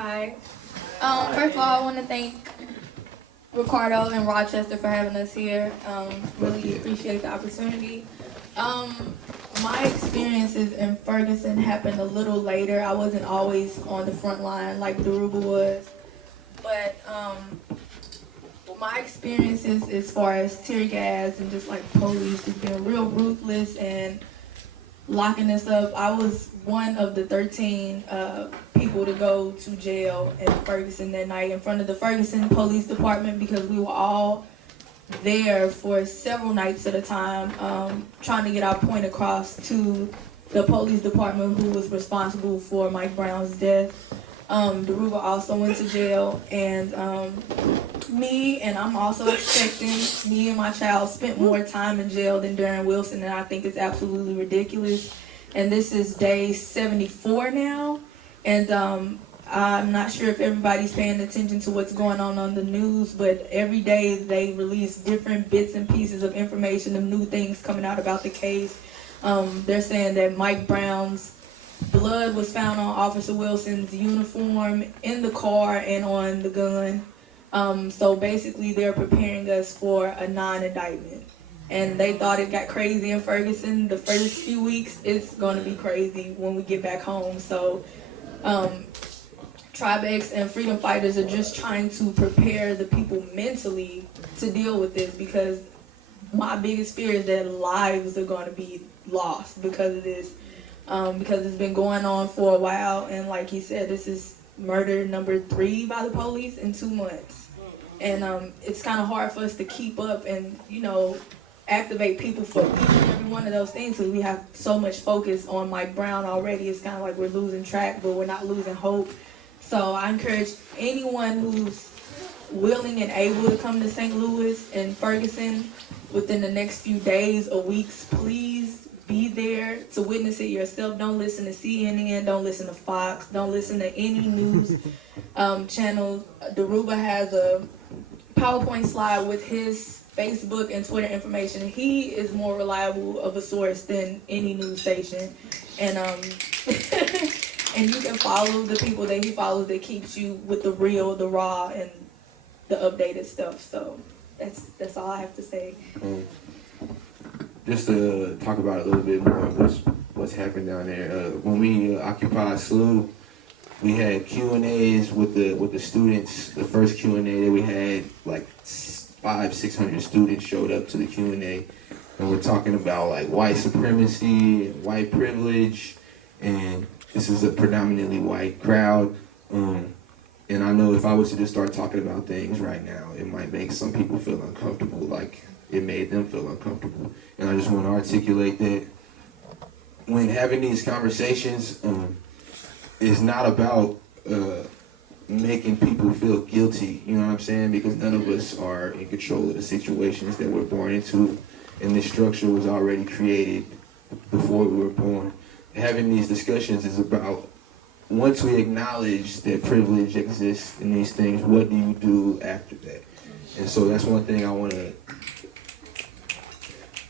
Hi. First of all, I want to thank Ricardo and Rochester for having us here. Really appreciate the opportunity. My experiences in Ferguson happened a little later. I wasn't always on the front line like Daruba was. But my experiences as far as tear gas and just like police has been real ruthless and locking us up. I was one of the 13 people to go to jail in Ferguson that night in front of the Ferguson Police Department because we were all there for several nights at a time trying to get our point across to the police department who was responsible for Mike Brown's death. Daruba also went to jail, and I'm also expecting, me and my child spent more time in jail than Darren Wilson, and I think it's absolutely ridiculous. And this is day 74 now, and I'm not sure if everybody's paying attention to what's going on the news, but every day they release different bits and pieces of information, of new things coming out about the case. They're saying that Mike Brown's blood was found on Officer Wilson's uniform, in the car, and on the gun. So basically they're preparing us for a non-indictment. And they thought it got crazy in Ferguson. The first few weeks, it's going to be crazy when we get back home. So Tribe X and freedom fighters are just trying to prepare the people mentally to deal with this, because my biggest fear is that lives are going to be lost because of this. Because it's been going on for a while, and like he said, this is murder number 3 by the police in 2 months. And it's kind of hard for us to keep up and, activate people for each and every one of those things, because we have so much focus on Mike Brown already. It's kind of like we're losing track, but we're not losing hope. So I encourage anyone who's willing and able to come to St. Louis and Ferguson within the next few days or weeks, please be there to witness it yourself. Don't listen to CNN, don't listen to Fox, don't listen to any news channel. Daruba has a PowerPoint slide with his Facebook and Twitter information. He is more reliable of a source than any news station. And and you can follow the people that he follows that keeps you with the real, the raw, and the updated stuff. So that's all I have to say. Just to talk about a little bit more of what's happened down there. When we occupied SLU, we had Q&As with the students. The first Q&A that we had, like 500-600 students showed up to the Q&A, and we're talking about like white supremacy and white privilege, and this is a predominantly white crowd. And I know if I was to just start talking about things right now, it might make some people feel uncomfortable, like it made them feel uncomfortable. And I just want to articulate that when having these conversations, it's not about making people feel guilty, you know what I'm saying? Because none of us are in control of the situations that we're born into, and this structure was already created before we were born. Having these discussions is about, once we acknowledge that privilege exists in these things, what do you do after that? And so that's one thing I want to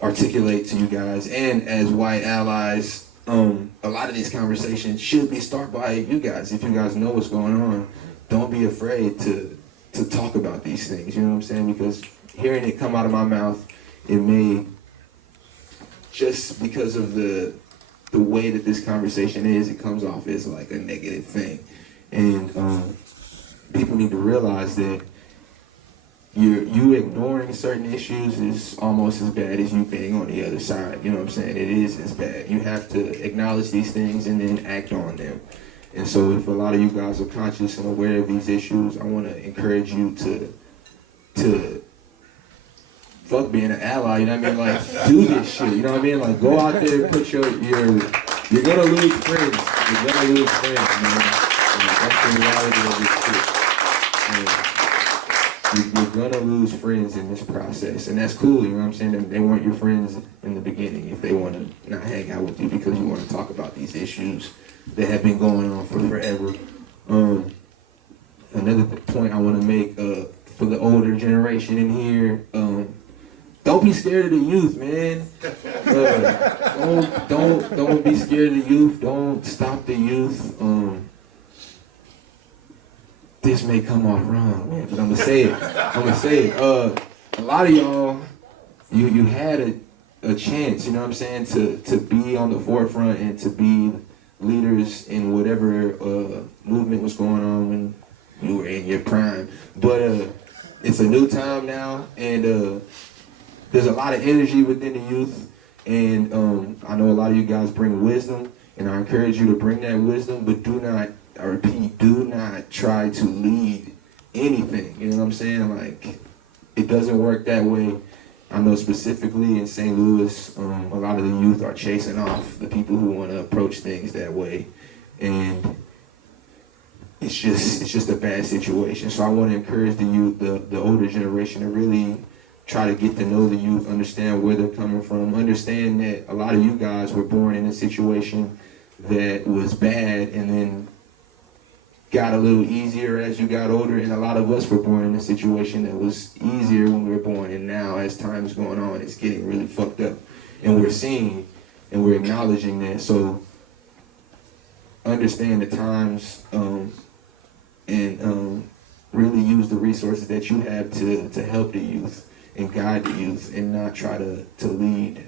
articulate to you guys, and as white allies, a lot of these conversations should be started by you guys. If you guys know what's going on, don't be afraid to talk about these things, you know what I'm saying? Because hearing it come out of my mouth, it may, just because of the way that this conversation is, it comes off as like a negative thing. And people need to realize that you ignoring certain issues is almost as bad as you being on the other side. You know what I'm saying? It is as bad. You have to acknowledge these things and then act on them. And so if a lot of you guys are conscious and aware of these issues, I want to encourage you to fuck being an ally, you know what I mean? Like, do this shit, you know what I mean? Like, go out there and put you're gonna lose friends. You're gonna lose friends, man. And that's the reality of this shit. You're gonna lose friends in this process, and that's cool, you know what I'm saying? They weren't your friends in the beginning if they want to not hang out with you because you want to talk about these issues that have been going on for forever. Another point I want to make for the older generation in here, don't be scared of the youth, man. Don't be scared of the youth. Don't stop the youth. this may come off wrong, man, but I'm gonna say it. A lot of y'all, you had a chance, you know what I'm saying, to be on the forefront and to be leaders in whatever movement was going on when you were in your prime. But it's a new time now, and there's a lot of energy within the youth, and I know a lot of you guys bring wisdom, and I encourage you to bring that wisdom, but do not, I repeat, do not try to lead anything, you know what I'm saying? Like, it doesn't work that way. I know specifically in St. Louis, a lot of the youth are chasing off the people who want to approach things that way, and it's just a bad situation. So I want to encourage the youth, the older generation, to really try to get to know the youth, understand where they're coming from, understand that a lot of you guys were born in a situation that was bad and then got a little easier as you got older, and a lot of us were born in a situation that was easier when we were born, and now as time's going on, it's getting really fucked up. And we're seeing and we're acknowledging that. So understand the times and really use the resources that you have to help the youth and guide the youth, and not try to lead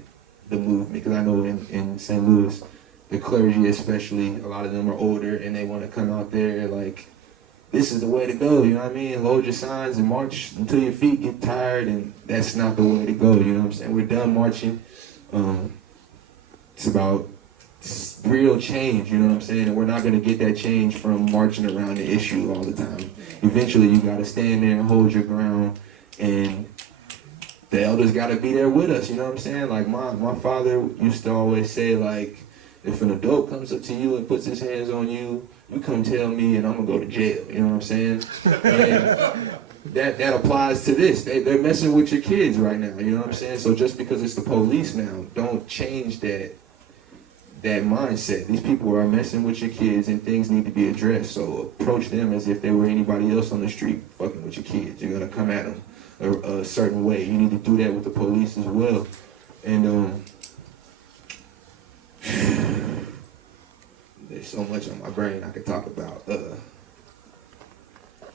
the movement. Because I know in St. Louis, the clergy especially, a lot of them are older and they want to come out there like, this is the way to go, you know what I mean? Load your signs and march until your feet get tired, and that's not the way to go, you know what I'm saying? We're done marching. It's about real change, you know what I'm saying? And we're not going to get that change from marching around the issue all the time. Eventually you got to stand there and hold your ground, and the elders got to be there with us, you know what I'm saying? Like my father used to always say, like, if an adult comes up to you and puts his hands on you, you come tell me and I'm going to go to jail, you know what I'm saying? And that applies to this. They're messing with your kids right now, you know what I'm saying? So just because it's the police now, don't change that mindset. These people are messing with your kids and things need to be addressed. So approach them as if they were anybody else on the street fucking with your kids. You're going to come at them a certain way. You need to do that with the police as well. And there's so much on my brain I could talk about.